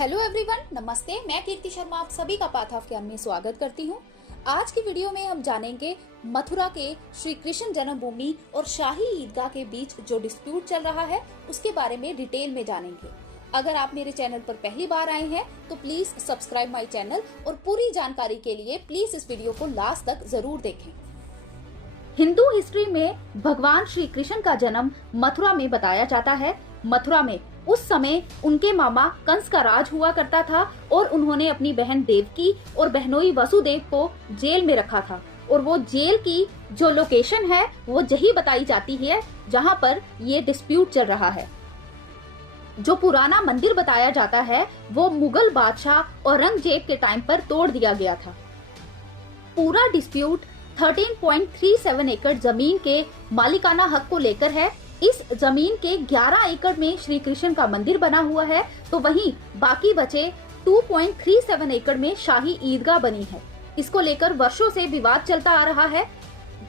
Hello everyone, नमस्ते। मैं कीर्ति शर्मा आप सभी का पाथ ऑफ ज्ञान में स्वागत करती हूँ। आज की वीडियो में हम जानेंगे मथुरा के श्री कृष्ण जन्मभूमि और शाही ईदगाह के बीच जो डिस्प्यूट चल रहा है उसके बारे में डिटेल में जानेंगे। अगर आप मेरे चैनल पर पहली बार आए हैं तो प्लीज सब्सक्राइब माई चैनल और पूरी जानकारी के लिए प्लीज इस वीडियो को लास्ट तक जरूर देखें। हिंदू हिस्ट्री में भगवान श्री कृष्ण का जन्म मथुरा में बताया जाता है। मथुरा में उस समय उनके मामा कंस का राज हुआ करता था और उन्होंने अपनी बहन देवकी और बहनोई वसुदेव को जेल में रखा था और वो जेल की जो लोकेशन है वो यही बताई जाती है जहाँ पर ये डिस्प्यूट चल रहा है। जो पुराना मंदिर बताया जाता है वो मुगल बादशाह औरंगजेब के टाइम पर तोड़ दिया गया था। पूरा डिस्प्यूट 13.37 एकड़ जमीन के मालिकाना हक को लेकर है। इस जमीन के 11 एकड़ में श्री कृष्ण का मंदिर बना हुआ है तो वहीं बाकी बचे 2.37 एकड़ में शाही ईदगाह बनी है। इसको लेकर वर्षों से विवाद चलता आ रहा है।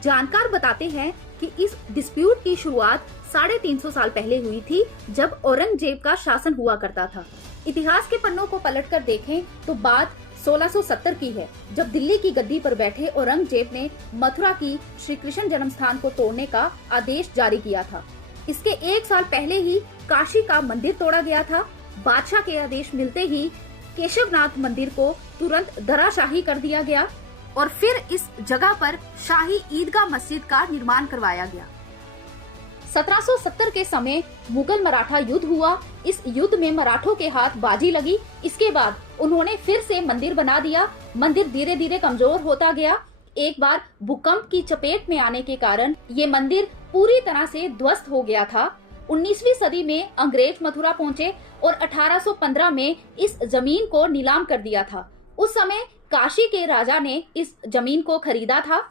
जानकार बताते हैं कि इस डिस्प्यूट की शुरुआत 350 साल पहले हुई थी जब औरंगजेब का शासन हुआ करता था। इतिहास के पन्नों को पलटकर देखें तो बात 1670 की है जब दिल्ली की गद्दी पर बैठे औरंगजेब ने मथुरा की श्री कृष्ण जन्म स्थान को तोड़ने का आदेश जारी किया था। इसके एक साल पहले ही काशी का मंदिर तोड़ा गया था। बादशाह के आदेश मिलते ही केशवनाथ मंदिर को तुरंत धराशाही कर दिया गया और फिर इस जगह पर शाही ईदगाह मस्जिद का निर्माण करवाया गया। 1770 के समय मुगल मराठा युद्ध हुआ। इस युद्ध में मराठों के हाथ बाजी लगी। इसके बाद उन्होंने फिर से मंदिर बना दिया। मंदिर धीरे धीरे कमजोर होता गया। एक बार भूकंप की चपेट में आने के कारण ये मंदिर पूरी तरह से ध्वस्त हो गया था। 19वीं सदी में अंग्रेज मथुरा पहुंचे और 1815 में इस जमीन को नीलाम कर दिया था। उस समय काशी के राजा ने इस जमीन को खरीदा था।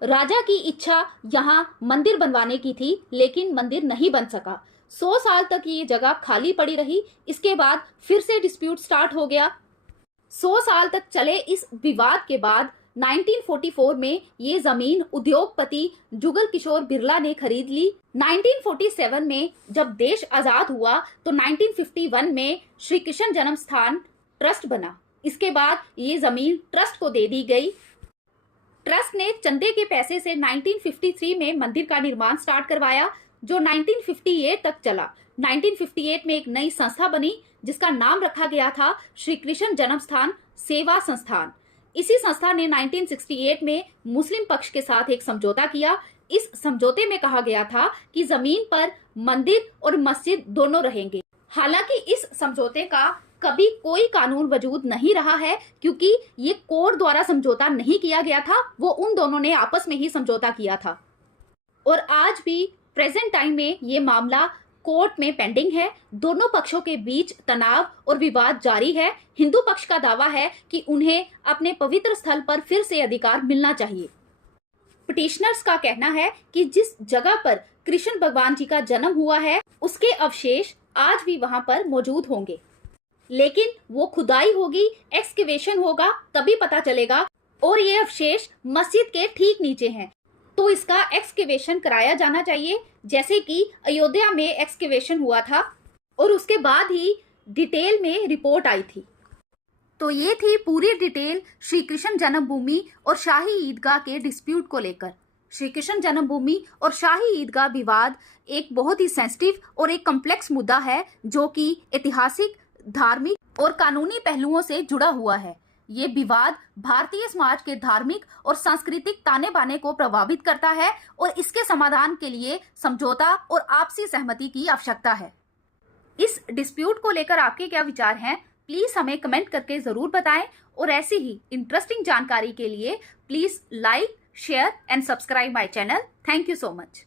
राजा की इच्छा यहाँ मंदिर बनवाने की थी लेकिन मंदिर नहीं बन सका। 100 साल तक ये जगह खाली पड़ी रही। इसके बाद फिर से डिस्प्यूट स्टार्ट हो गया। 100 साल तक चले इस विवाद के बाद 1944 में ये जमीन उद्योगपति जुगल किशोर बिरला ने खरीद ली। 1947 में जब देश आजाद हुआ तो 1951 में श्री कृष्ण जन्म स्थान ट्रस्ट बना। इसके बाद ये जमीन ट्रस्ट को दे दी गई। ट्रस्ट ने चंदे के पैसे से 1953 में मंदिर का निर्माण स्टार्ट करवाया जो 1958 तक चला। 1958 में एक नई संस्था बनी जिसका नाम रखा गया था श्री कृष्ण जन्म स्थान सेवा संस्थान। इसी संस्था ने 1968 में मुस्लिम पक्ष के साथ एक समझौता किया। इस समझौते में कहा गया था कि जमीन पर मंदिर और मस्जिद दोनों रहेंगे। हालांकि इस समझौते का कभी कोई कानून वजूद नहीं रहा है क्योंकि ये कोर्ट द्वारा समझौता नहीं किया गया था। वो उन दोनों ने आपस में ही समझौता किया था और आज भी प्रेजेंट टाइम में ये मामला कोर्ट में पेंडिंग है। दोनों पक्षों के बीच तनाव और विवाद जारी है। हिंदू पक्ष का दावा है कि उन्हें अपने पवित्र स्थल पर फिर से अधिकार मिलना चाहिए। पिटिशनर्स का कहना है कि जिस जगह पर कृष्ण भगवान जी का जन्म हुआ है उसके अवशेष आज भी वहां पर मौजूद होंगे लेकिन वो खुदाई होगी, एक्सकेवेशन होगा तभी पता चलेगा और ये अवशेष मस्जिद के ठीक नीचे हैं तो इसका एक्सकेवेशन कराया जाना चाहिए जैसे कि अयोध्या में एक्सकेवेशन हुआ था और उसके बाद ही डिटेल में रिपोर्ट आई थी। तो ये थी पूरी डिटेल श्री कृष्ण जन्मभूमि और शाही ईदगाह के डिस्प्यूट को लेकर। श्री कृष्ण जन्मभूमि और शाही ईदगाह विवाद एक बहुत ही सेंसिटिव और एक कॉम्प्लेक्स मुद्दा है जो कि ऐतिहासिक, धार्मिक और कानूनी पहलुओं से जुड़ा हुआ है। ये विवाद भारतीय समाज के धार्मिक और सांस्कृतिक ताने बाने को प्रभावित करता है और इसके समाधान के लिए समझौता और आपसी सहमति की आवश्यकता है। इस डिस्प्यूट को लेकर आपके क्या विचार हैं प्लीज हमें कमेंट करके जरूर बताएं और ऐसी ही इंटरेस्टिंग जानकारी के लिए please like, share and subscribe my channel. Thank you so much.